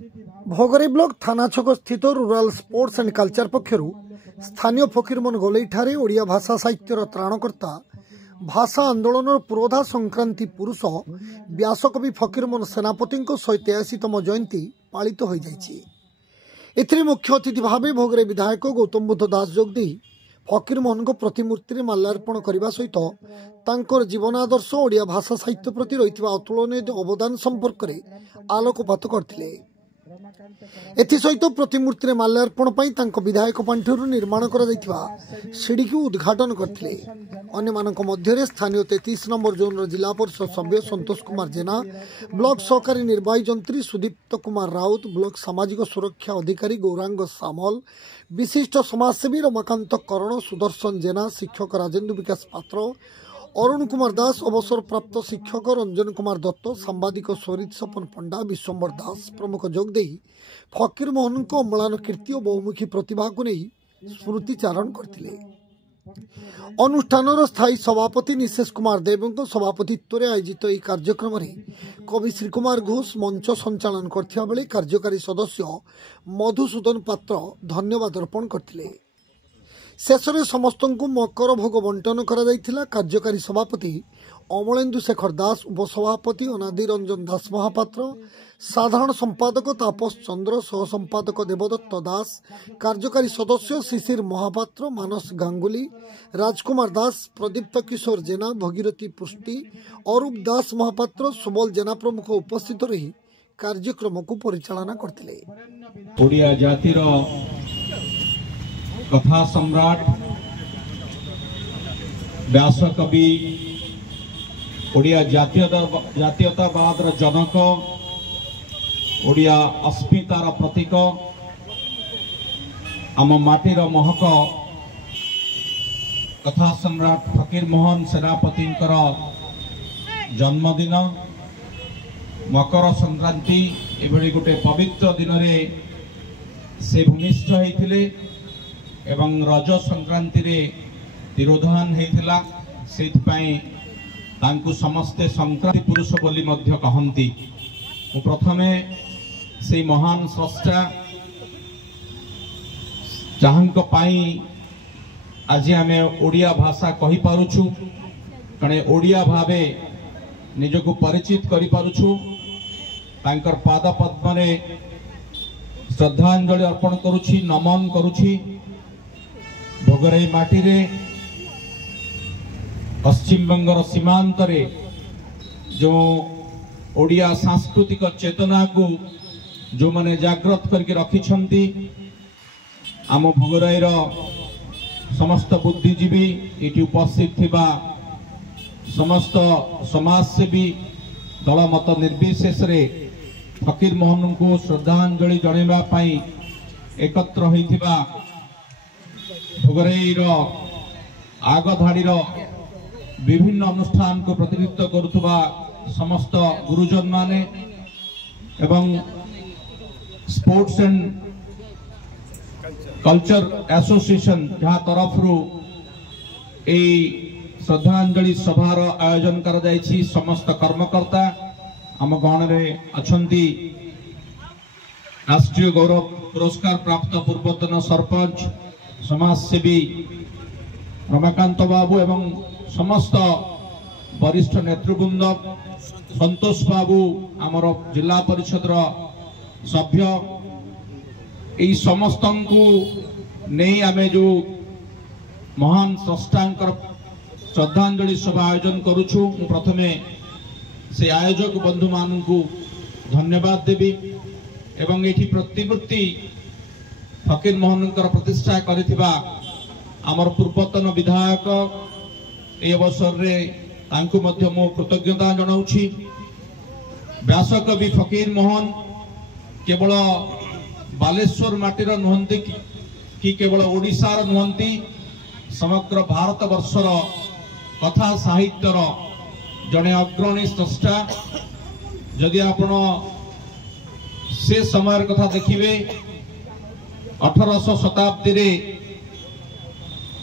भोगरी block थाना छक स्थित रूराल स्पोर्ट्स एंड कल्चर पक्षर स्थानीय फकीरमोहन गोलेई ओडिया भाषा साहित्यर त्राणकर्ता भाषा आंदोलन पुरोधा संक्रांति पुरुष व्यासकवि फकीरमोहन सेनापति 183तम जयंती पालित हो जाइए। मुख्य अतिथि भाव भोगरे विधायक गौतम बुद्ध दास जोगदे फकीरमोहन को प्रतिमूर्ति माल्यार्पण करने सहित जीवन आदर्श ओडिया भाषा साहित्य प्रति रही अतुलनीय अवदान संपर्क में आलोकपात करते। एसहित प्रतिमूर्ति माल्यार्पण विधायक पांठि निर्माण सीढ़ी को उद्घाटन करते। अन्य स्थानीय 33 नंबर जोन जिला परिषद सभ्य संतोष कुमार जेना, ब्लॉक सहकारी निर्वाही जंत्री सुदीप्त कुमार राउत, ब्लॉक सामाजिक सुरक्षा अधिकारी गौरांग सामल, विशिष्ट समाजसेवी रमाकांत करण, सुदर्शन जेना, शिक्षक राजेन्द्र विकास पात्र, अरुण कुमार दास, अवसर प्राप्त शिक्षक रंजन कुमार दत्त, सांबादिक स्वरित सपन पंडा, विश्वम्बर दास प्रमुख जोगदे फकीरमोहन को अम्लान कीर्ति और बहुमुखी प्रतिभा को नहीं स्मृतिचारण करते। अनुष्ठान स्थायी सभापति निशेष कुमार देव सभापतित्व आयोजित यह कार्यक्रम में कवि श्री कुमार घोष मंच संचालन करथिबा बेले कार्यकारी सदस्य मधुसूदन पात्र धन्यवाद अर्पण करथिले। शेष में समस्त को मकर भोग बंटन करा। कार्यकारी सभापति अमलेन्दु शेखर दास, उपसभापति अनादि रंजन दास महापात्र, साधारण संपादक तापस चंद्र, सह संपादक देवदत्त दास, कार्यकारी सदस्य शिशिर महापात्र, मानस गांगुली, राजकुमार दास, प्रदीप्त किशोर जेना, भगीरथी पुष्टि, अरूप दास महापात्र, सुबल जेना प्रमुख उपस्थित रही कार्यक्रम को परिचालना करथिले। ओडिया जातिर कथा सम्राट व्यास कवि, ओडिया जातीयतावाद जनक, ओडिया अस्मितार प्रतीक, आम माटीर महक कथा सम्राट फकीरमोहन सेनापति जन्मदिन मकर संक्रांति एभली गोटे पवित्र दिन में से भूमिष्ठ होते एवं रज संक्रांति रे तिरोधान होता से समस्ते संक्रांति पुरुष बोली मध्य कहती। प्रथमे से महान स्रष्टा जहां आज आम ओडिया भाषा कही पारुछु कणे ओडिया भावे निजको परिचित करि पारुछु। तांकर पाद पद्म रे श्रद्धांजलि अर्पण करुछि, नमन करुछि। भोगराई माटी रे पश्चिम बंगर सीमांत रे जो ओडिया सांस्कृतिक चेतना को जो माने जागृत करके रखिछंती, आम भोगराई रो समस्त बुद्धिजीवी एटी उपस्थित थिबा समस्त समाजसेवी दल मत निर्विशेष रे फकीरमोहन को श्रद्धांजलि जणेबा पई एकत्र होइथिबा भोगराई रो आगधाड़ी रो विभिन्न अनुष्ठान को प्रतिनिधित्व करुवा समस्त गुरुजन माने एवं स्पोर्ट्स एंड कल्चर एसोसिएशन जहाँ तरफ श्रद्धांजलि सभार आयोजन कर जाइछि। समस्त कर्मकर्ता आम गण में अछंती। राष्ट्रीय गौरव पुरस्कार प्राप्त पूर्वतन सरपंच समाजसेवी रमाकांत बाबू एवं समस्त वरिष्ठ नेतृवृंद, संतोष बाबू आमर जिला परिषद सभ्य, यही समस्त को नहीं आम जो महान स्रष्टांकर श्रद्धांजलि सभा आयोजन करुछु। प्रथमे से आयोजक बंधु मान को धन्यवाद देवी एवं ये प्रतिमूर्ति फकीरमोहन प्रतिष्ठा करिथिबा आमर पूर्वतन विधायक ए अवसर रे तांकु मध्य मो कृतज्ञता जनाउछि। व्यासकवि फकीरमोहन केवल बालेश्वर माटीर नुहंती कि केवल ओडिशार नुहंती, समग्र भारत वर्षर कथा साहित्यर जड़े अग्रणी स्रष्टा। जदि आपण से समय कथा देखिए 1800 शताब्दी रे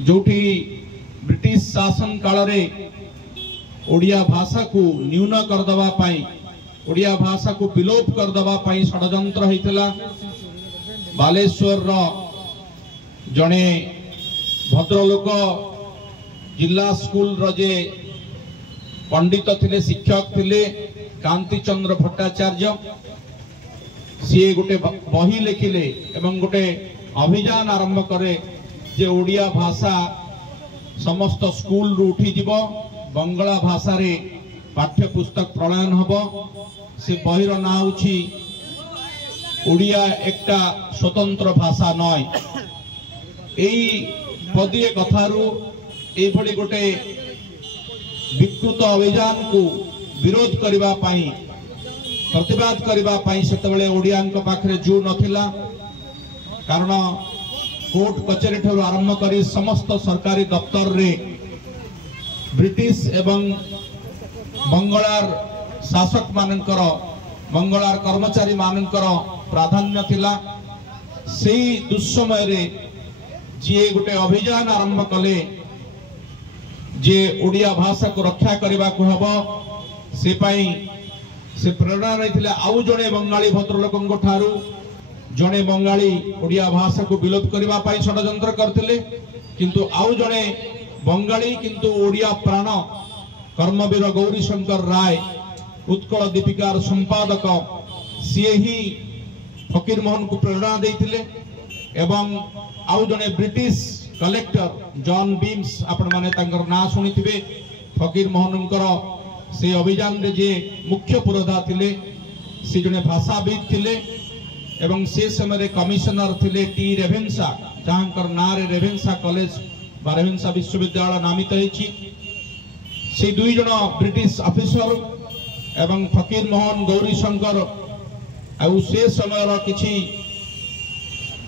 जोठी ब्रिटिश शासन काल रे ओडिया भाषा को न्यून करदवा पाई ओडिया भाषा को विलोप करदबा पई षडयंत्र होइतला। बालेश्वर जड़े भद्रलोक जिला स्कूल जे पंडित थिले शिक्षक थिले कांति चंद्र भट्टाचार्य सी गोटे बही लिखिले एवं गोटे अभियान आरंभ करे जे ओडिया भाषा समस्त स्कूल रु उठी जीव बंगला भाषा रे पाठ्य पुस्तक प्रणायन हब। से बहीर ना होछि ओडिया एकटा स्वतंत्र भाषा नय। एई पदिए कथारू ए भली गोटे विकृत अभियान को विरोध करबा पाई प्रतिवाद करबा पाई सेतबेले ओडियानक पाखरे जू नथिला। कारण कोर्ट कचेरी ठुर आरंभ करी समस्त सरकारी दफ्तर रे ब्रिटिश एवं बंगलार शासक मानकर बंगलार कर्मचारी मानकर प्राधान्य थिला। सेही दुस्समय रे जे गोटे अभियान आरंभ कले जे ओडिया भाषा को रक्षा करबा को हबो से पाई से प्रेरणा रहिथिले आउ जणे बंगाली भद्रलोकंक ठारू जणे बंगाली ओडिया भाषा को विलोप करबा पाई षडयंत्र करथिले। किंतु आउ जणे बंगाली किंतु ओडिया प्राण कर्मवीर गौरी शंकर राय उत्कल दीपिकार संपादक सी ही फकीर मोहन को प्रेरणा देइथिले। एवं आउ जणे ब्रिटिश कलेक्टर जॉन बीम्स आपण माने तांकर ना सुनिथिबे। फकीर मोहनकर से अभियान रे जे मुख्य पुरोधा थिले से जणे भाषाविद थिले एवं से समय कमिशनर थिले टी रेभेन्सा जहांकर ना रे रेभेन्सा कॉलेज बा रेभेन्सा विश्वविद्यालय नामित होइछि। से दुई जण ब्रिटिश ऑफिसर एवं फकीर मोहन गौरी शंकर आउ से समय किछि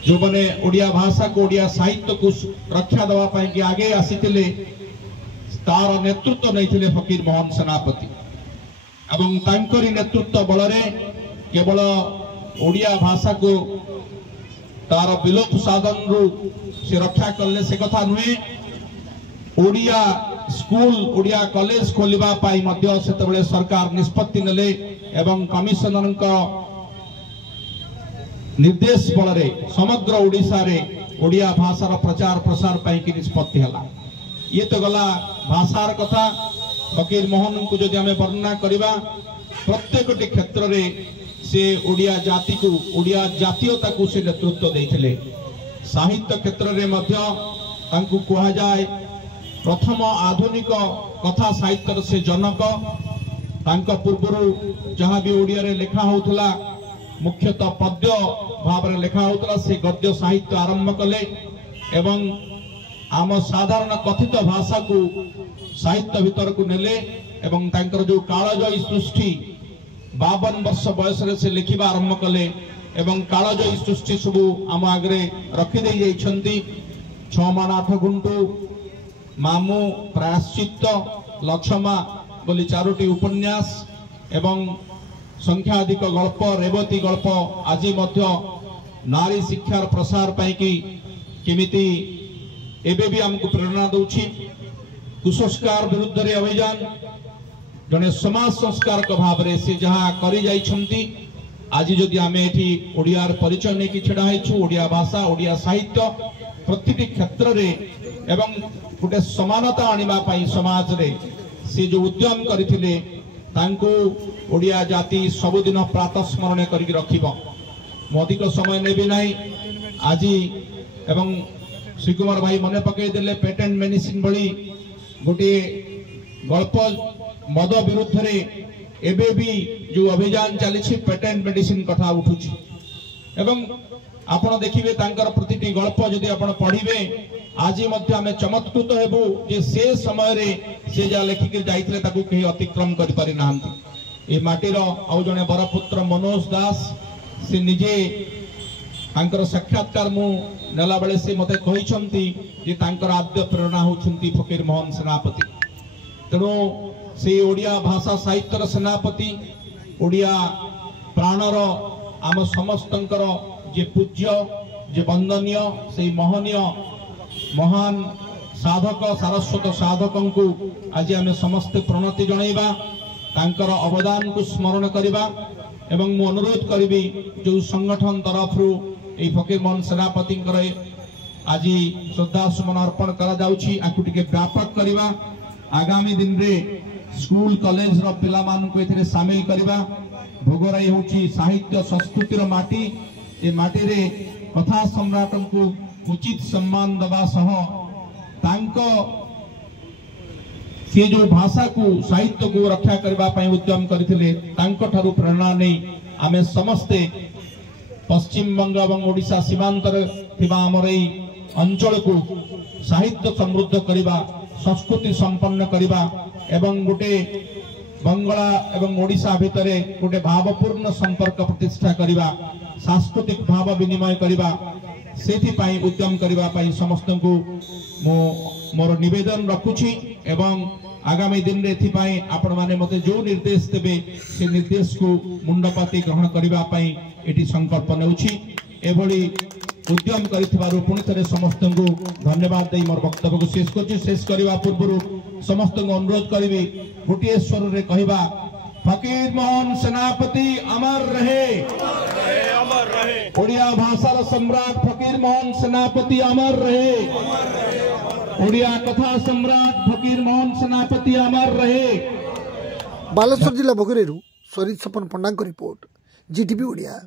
जो बने ओडिया भाषा को ओडिया साहित्य को रक्षा दवा पाई कि आगे आसीथिले तार नेतृत्व नहीं फकीर मोहन सेनापति एवं तांकरी नेतृत्व बल रे केवल ओडिया भाषा को तार विलोप साधन रु से रक्षा करले से कथा नुहे। ओडिया स्कूल ओडिया कॉलेज खोलिबा पाई मध्य सेतबेले सरकार निष्पत्ति नेले एवं कमिशनर निर्देश बल रे समग्र ओडिशा रे ओडिया भाषार प्रचार प्रसार पाई कि निष्पत्ति हला। ये तो गला भाषार कथा। फकीर मोहन को जदि आमे वर्णना करिबा प्रत्येक क्षेत्र रे से ओडिया जाति को ओडिया जातीयता को से नेतृत्व देथिले। साहित्य क्षेत्र रे मध्य तांकु कहा जाय प्रथम आधुनिक कथा साहित्य से जनक। तांका पूर्वरु जहां भी ओडिया रे लेखा होतला मुख्यतः पद्य भाव रे लेखा होतला से गद्य साहित्य आरंभ कले एवं आम साधारण कथित भाषा को साहित्य भीतर को नेले एवं तांकर जो कालजयी सृष्टि 52 वर्ष बयस रे से लिखिबा आरंभ कले एवं कालजयी सृष्टि सब आम आगरे रखी दे जाइछंती। 6 मान 8 गुंटू मामू प्रायश्चित्त लक्षमा बोली 4टी उपन्यास एवं संख्याधिक गल्प रेवती गल्प आज मध्य नारी शिक्षार प्रसार पाई कि केमिति एबे भी हमको प्रेरणा दउछि। कुसंस्कार विरुद्ध रे अभियान जने समाज संस्कारक भाव रे से जहां करि जाइछंती आज जदि आमे एठी ओडियार परिचय नै कि छडा हैछु ओडिया भाषा ओडिया साहित्य प्रतिटी क्षेत्र रे एवं गोटे समानता आनिबा पाई समाज रे से जो उद्यम करथिले तांको ओडिया जाति सबुदिन प्रातः स्मरण करिक रखिबो। अधिक समय नेबी नाही आज एवं श्री कुमार भाई मने पकई देले पेटेंट मेडिसिन भली गोटे गल्प मद विरुद्ध रे एबे भी जो अभियान चली पेटेंट मेडिसिन कथा उठुची एवं आपण देखिबे तांकर प्रतिटी गल्प जदि आपण पढिबे आज मध्य आमे चमत्कृत हेबु जे से समय रे से जा लेखिक जाइतले ताकू केही अतिक्रम करि पारि नाहंती। ए माटीर आउ जने बरपुत्र मनोज दास से निजे तांकर साक्षात्कार मु नेला बेले से मते कहिसंती जे तांकर आद्य प्रेरणा होचंती फकीर मोहन सेनापति। तेणु से ओडिया भाषा साहित्यर सेनापति ओडिया प्राणर आम समस्तंकर जे पूज्य जे वंदनीय से महनीय महान साधक सारस्वत साधक को आज आम समस्ते प्रणति जनइबा तांकर अवदान को स्मरण करवा एवं मु अनुरोध करी जो संगठन तरफ ए फकीर मोहन सेनापति आज श्रद्धा सुमन अर्पण कर व्यापक करवा आगामी दिन रे स्कूल कॉलेज रो पिला मान को एथिरे शामिल करवा भोगराई होची साहित्य संस्कृतिर माटी ए माटी रे कथा सम्राटन को उचित सम्मान दबा सह तांको से जो भाषा को साहित्य को रक्षा करबा पई उद्यम करथिले तांको ठारू प्रेरणा नै आमे समस्ते पश्चिम बंग एवं ओडिशा सीमांतर थिबा हमर एई अंचल को साहित्य समृद्ध करबा संस्कृति संपन्न करबा एवं गोटे बंगला एवं ओडिशा भितर गोटे भावपूर्ण संपर्क प्रतिष्ठा करबा सांस्कृतिक भाव विनिमय करबा सेथि पई उद्यम करबा पई समस्त को मोर निवेदन रखुछि एवं आगामी दिन रे एथि पई आपण माने मते जो निर्देश देबे से निर्देश को मुंडपाती ग्रहण करबा पई एटी संकल्प नेउछि एभली उद्यम करिथिबारु पुनि थरे समस्त को धन्यवाद देई मोर वक्तव्य को शेष करछि। शेष करबा पूर्व समस्त को अनुरोध करिवि गोटिए स्वर रे कहबा फकीर मोहन सेनापति अमर रहे अमर रहे ओडिया भाषार सम्राट फकीर मोहन सेनापति अमर रहे ओडिया कथा सम्राट फकीर मोहन सेनापति अमर रहे। बालेश्वर जिला भोगरेरु सरित सपन पंडा रिपोर्ट जीटीवी ओडिया।